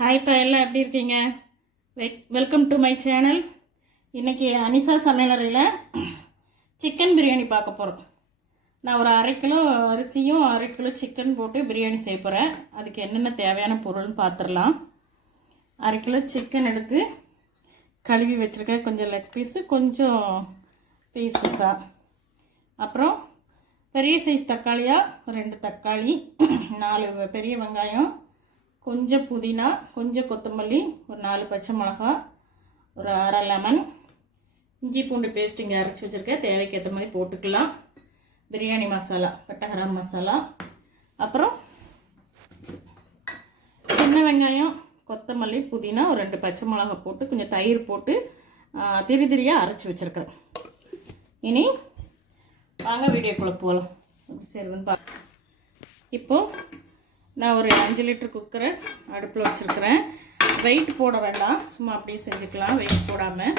ஹாய்ப்பா எல்லாம் எப்படி இருக்கீங்க? வெக் வெல்கம் டு மை சேனல் இன்றைக்கி அனிசா சமையலறையில் சிக்கன் பிரியாணி பார்க்க போகிறோம் நான் ஒரு அரை கிலோ அரிசியும் அரை கிலோ சிக்கன் போட்டு பிரியாணி செய்ய போகிறேன் அதுக்கு என்னென்ன தேவையான பொருள்னு பார்த்துடலாம் அரை கிலோ சிக்கன் எடுத்து கழுவி வச்சுருக்கேன் கொஞ்சம் லெக் பீஸு கொஞ்சம் பீசஸாக அப்புறம் பெரிய சைஸ் தக்காளியாக ரெண்டு தக்காளி நாலு பெரிய வெங்காயம் கொஞ்சம் புதினா கொஞ்சம் கொத்தமல்லி ஒரு நாலு பச்சை மிளகா ஒரு அரை லெமன் இஞ்சி பூண்டு பேஸ்ட் இங்கே அரைச்சி வச்சுருக்கேன். தேவைக்கு ஏற்ற மாதிரி போட்டுக்கலாம். பிரியாணி மசாலா பட்டகரம் மசாலா. அப்புறம் சின்ன வெங்காயம் கொத்தமல்லி புதினா ஒரு ரெண்டு பச்சை மிளகா போட்டு கொஞ்சம் தயிர் போட்டு திரி திரியாக அரைச்சி வச்சுருக்கேன் இனி வாங்க வீடியோக்குள்ளே போகலாம் எப்படி செய்யறதுன்னு பா இப்போது நான் ஒரு அஞ்சு லிட்டர் குக்கரை அடுப்பில் வச்சுருக்கிறேன். வெயிட் போட வேண்டாம். சும்மா அப்படியே செஞ்சுக்கலாம். வெயிட் போடாமல்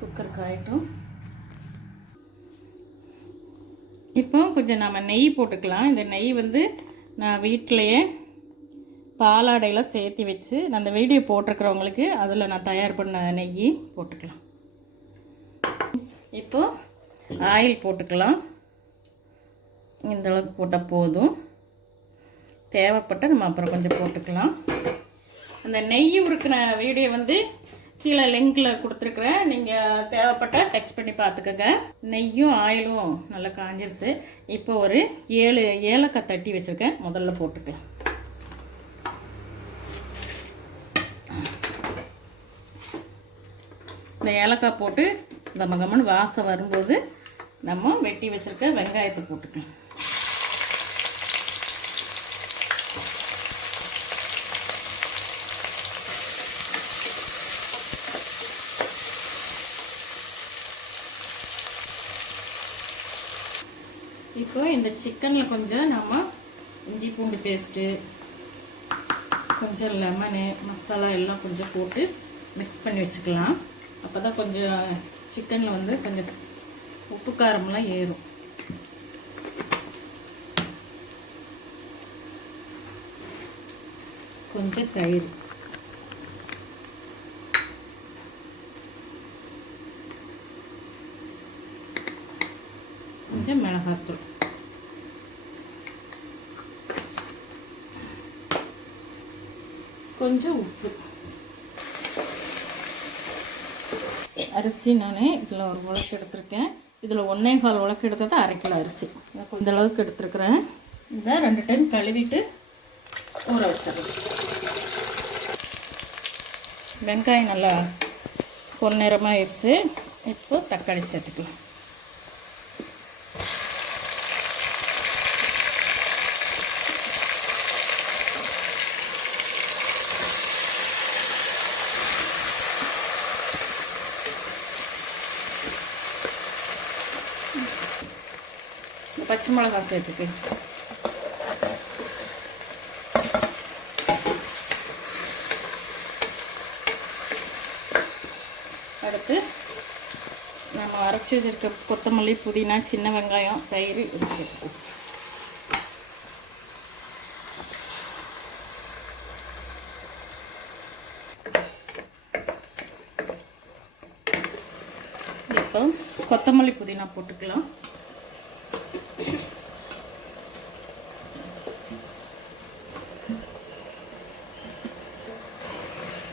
குக்கர் காயட்டும் இப்போ கொஞ்சம் நம்ம நெய் போட்டுக்கலாம். இந்த நெய் வந்து நான் வீட்டிலையே பாலாடையில் சேர்த்து வச்சு நான் அந்த வீடியோ போட்டிருக்கிறவங்களுக்கு அதில் நான் தயார் பண்ண நெய் போட்டுக்கலாம். இப்போது ஆயில் போட்டுக்கலாம். இந்த அளவுக்கு போட்டால் போதும். தேவைப்பட்ட நம்ம அப்புறம் கொஞ்சம் போட்டுக்கலாம். அந்த நெய் உருக்கின வீடியோ வந்து கீழே லிங்கில் கொடுத்துருக்குறேன். நீங்கள் தேவைப்பட்ட டெக்ஸ்ட் பண்ணி பார்த்துக்கோங்க. நெய்யும் ஆயிலும் நல்லா காஞ்சிருச்சு. இப்போ ஒரு ஏழு ஏலக்காய் தட்டி வச்சுருக்கேன். முதல்ல போட்டுக்கலாம். இந்த ஏலக்காய் போட்டு கம கமன்னு வாசம் வரும்போது நம்ம வெட்டி வச்சுருக்க வெங்காயத்தை போட்டுக்கலாம். இப்போ இந்த சிக்கனில் கொஞ்சம் நம்ம இஞ்சி பூண்டு பேஸ்ட்டு கொஞ்சம் லெமனு மசாலா எல்லாம் கொஞ்சம் போட்டு மிக்ஸ் பண்ணி வச்சுக்கலாம். அப்போ தான் கொஞ்சம் சிக்கனில் வந்து கொஞ்சம் உப்பு காரம்லாம் ஏறும். கொஞ்சம் தயிர். கொஞ்சம் மிளகாத்தூள். கொஞ்சம் உப்பு. அரிசி நான் இதில் ஒரு உலக்கு எடுத்திருக்கேன். இதில் ஒன்றே கால் உலக்கு எடுத்தது அரை கிலோ அரிசி. இந்த அளவுக்கு எடுத்துருக்குறேன். இதை ரெண்டு டைம் கழுவிட்டு ஊற வச்சிடலாம். வெங்காயம் நல்லா பொன்னிறமாகிடுச்சு இப்போ தக்காளி சேர்த்துக்கலாம். பச்சை மிளகாய் சேர்த்துக்கு. அடுத்து நம்ம அரைச்சி வச்சிருக்க கொத்தமல்லி புதினா சின்ன வெங்காயம் தயிர் இது சேர்த்துக்குவோம் இப்போ கொத்தமல்லி புதினா போட்டுக்கலாம்.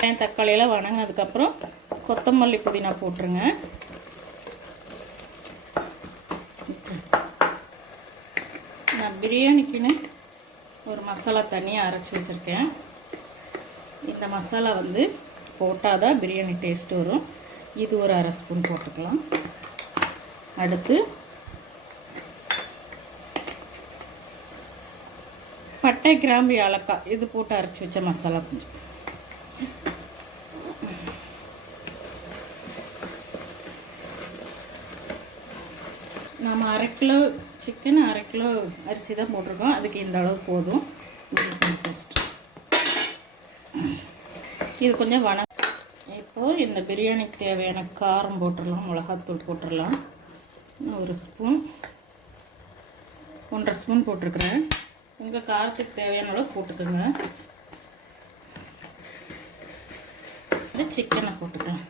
வெங்காயம் தக்காளியெல்லாம் வணங்கினதுக்கப்புறம் கொத்தமல்லி புதினா போட்டுருங்க. நான் பிரியாணிக்குன்னு ஒரு மசாலா தனியாக அரைச்சி வச்சுருக்கேன். இந்த மசாலா வந்து போட்டால் தான் பிரியாணி டேஸ்ட் வரும். இது ஒரு அரை ஸ்பூன் போட்டுக்கலாம். அடுத்து பட்டை கிராம்பு ஏலக்காய் இது போட்டு அரைச்சி வச்ச மசாலா கொஞ்சம். நம்ம அரை கிலோ சிக்கன் அரை கிலோ அரிசி தான் போட்டிருக்கோம். அதுக்கு இந்த அளவு போதும். டேஸ்ட் இது கொஞ்சம் வன இப்போது இந்த பிரியாணிக்கு தேவையான காரம் போட்டுடலாம் மிளகாத்தூள் போட்டுடலாம். ஒரு ஸ்பூன் ஒன்றரை ஸ்பூன் போட்டிருக்கிறேன். உங்கள் காரத்துக்கு தேவையான அளவு போட்டுக்கோங்க. சிக்கனை போட்டுக்கலாம்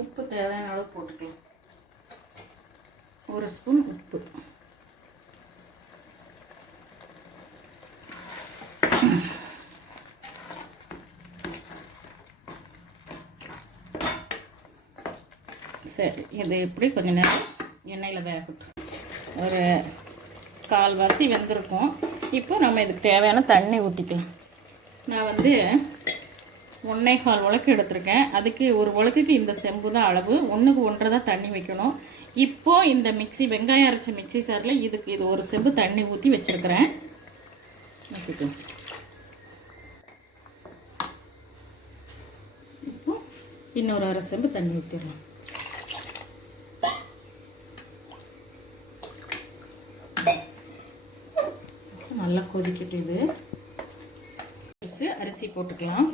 உப்பு தேவையான அளவு போட்டுக்கலாம். ஒரு ஸ்பூன் உப்பு. சரி இது இப்படி கொஞ்ச நேரம் எண்ணெயில் வேகட்டும். ஒரு கால்வாசி வெந்திருக்கும். இப்போ நம்ம இதுக்கு தேவையான தண்ணி ஊற்றிக்கலாம் நான் வந்து ஒன்றே கால் உலக்கு எடுத்திருக்கேன். அதுக்கு ஒரு உலக்குக்கு இந்த செம்பு தான் அளவு. ஒன்றுக்கு ஒன்றரை தான் தண்ணி வைக்கணும். இப்போ இந்த மிக்ஸி வெங்காயம் அரைச்ச மிக்ஸி சாரில் இதுக்கு இது ஒரு செம்பு தண்ணி ஊற்றி வச்சுருக்கிறேன். இப்போ இன்னொரு அரை செம்பு தண்ணி ஊற்றிடலாம் நல்லா கொதிக்கட்டு இது அரிசி போட்டுக்கலாம்.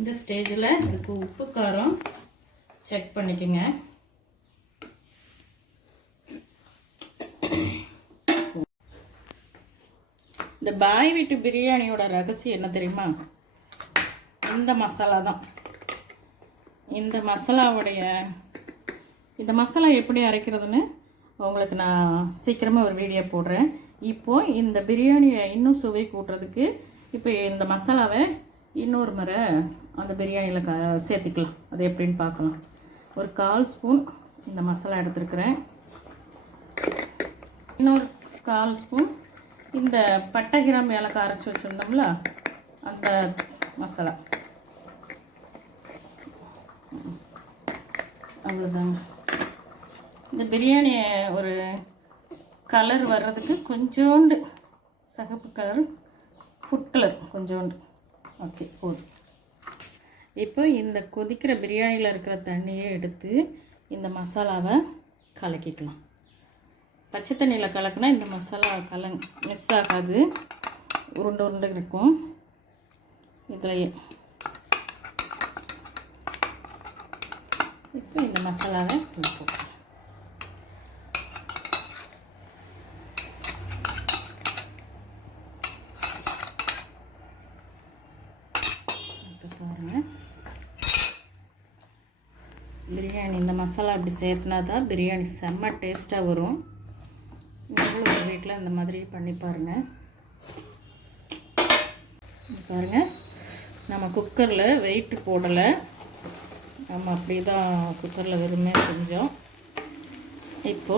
இந்த ஸ்டேஜில் இதுக்கு உப்பு காரம் செக் பண்ணிக்கோங்க. இந்த பாய் வீட்டு பிரியாணியோட ரகசியம் என்ன தெரியுமா? இந்த மசாலா தான். இந்த மசாலாவுடைய இந்த மசாலா எப்படி அரைக்கிறதுன்னு உங்களுக்கு நான் சீக்கிரமாக ஒரு வீடியோ போடுறேன். இப்போது இந்த பிரியாணியை இன்னும் சுவை கூட்டுறதுக்கு இப்போ இந்த மசாலாவை இன்னொரு முறை அந்த பிரியாணியில் க சேர்த்துக்கலாம். அது எப்படின்னு பார்க்கலாம். ஒரு கால் ஸ்பூன் இந்த மசாலா எடுத்துருக்குறேன். இன்னொரு கால் ஸ்பூன் இந்த பட்டை கிராம்பு ஏலக்காய் அரைச்சி வச்சுருந்தோம்ல அந்த மசாலா. அவ்வளோதாங்க இந்த பிரியாணி ஒரு கலர் வர்றதுக்கு கொஞ்சோண்டு சகப்பு கலர் ஃபுட் கலர் கொஞ்சோண்டு. ஓகே போதும். இப்போ இந்த கொதிக்கிற பிரியாணியில் இருக்கிற தண்ணியை எடுத்து இந்த மசாலாவை கலக்கிக்கலாம். பச்சை தண்ணியில் கலக்குனா இந்த மசாலா கலங் மிஸ் ஆகாது. உருண்டை உருண்டை இருக்கும். இதுலையே. இப்போ இந்த மசாலாவை போட்டுக்கலாம் இப்போ பாருங்கள் பிரியாணி இந்த மசாலா இப்படி சேர்த்துனா தான் பிரியாணி செம்ம டேஸ்ட்டாக வரும். நீங்களும் ஒரு வீட்டில் இந்த மாதிரி பண்ணி பாருங்கள் பாருங்கள் பாருங்க. நம்ம குக்கரில் வெயிட் போடலை. நம்ம அப்படி தான் குக்கரில் வெறுமே செஞ்சோம். இப்போ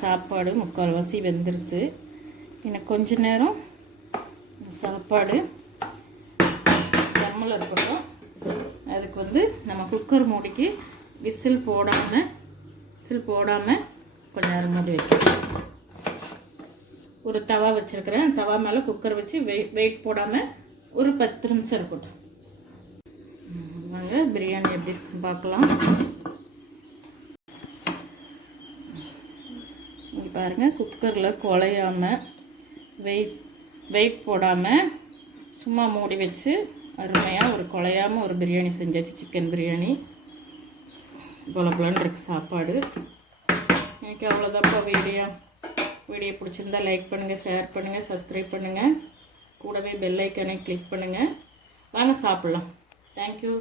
சாப்பாடு முக்கால்வாசி வெந்துருச்சு. இன்னும் கொஞ்ச நேரம் சாப்பாடு தம்மில் இருக்கட்டும். அதுக்கு வந்து நம்ம குக்கர் மூடிக்கு விசில் போடாமல் விசில் போடாமல் கொஞ்சம் நேரம் மூடி வைக்கணும். ஒரு தவா வச்சுருக்கிறேன். தவா மேலே குக்கர் வச்சு வெயிட் வெயிட் போடாமல் ஒரு பத்து நிமிஷம் இருக்கட்டும். வாங்க பிரியாணி எப்படி இருக்குன்னு பார்க்கலாம். இங்கே பாருங்கள் குக்கரில் குழையாமல் வெயிட் வெயிட் போடாமல் சும்மா மூடி வச்சு அருமையாக ஒரு குழையாமல் ஒரு பிரியாணி செஞ்சாச்சு சிக்கன் பிரியாணி. போல இருக்குது சாப்பாடு. எனக்கு அவ்வளோதான்ப்பா வீடியோ. வீடியோ பிடிச்சிருந்தா லைக் பண்ணுங்கள் ஷேர் பண்ணுங்கள் சப்ஸ்கிரைப் பண்ணுங்கள் கூடவே பெல் ஐக்கானை கிளிக் பண்ணுங்கள் வாங்க சாப்பிட்லாம். தேங்க்யூ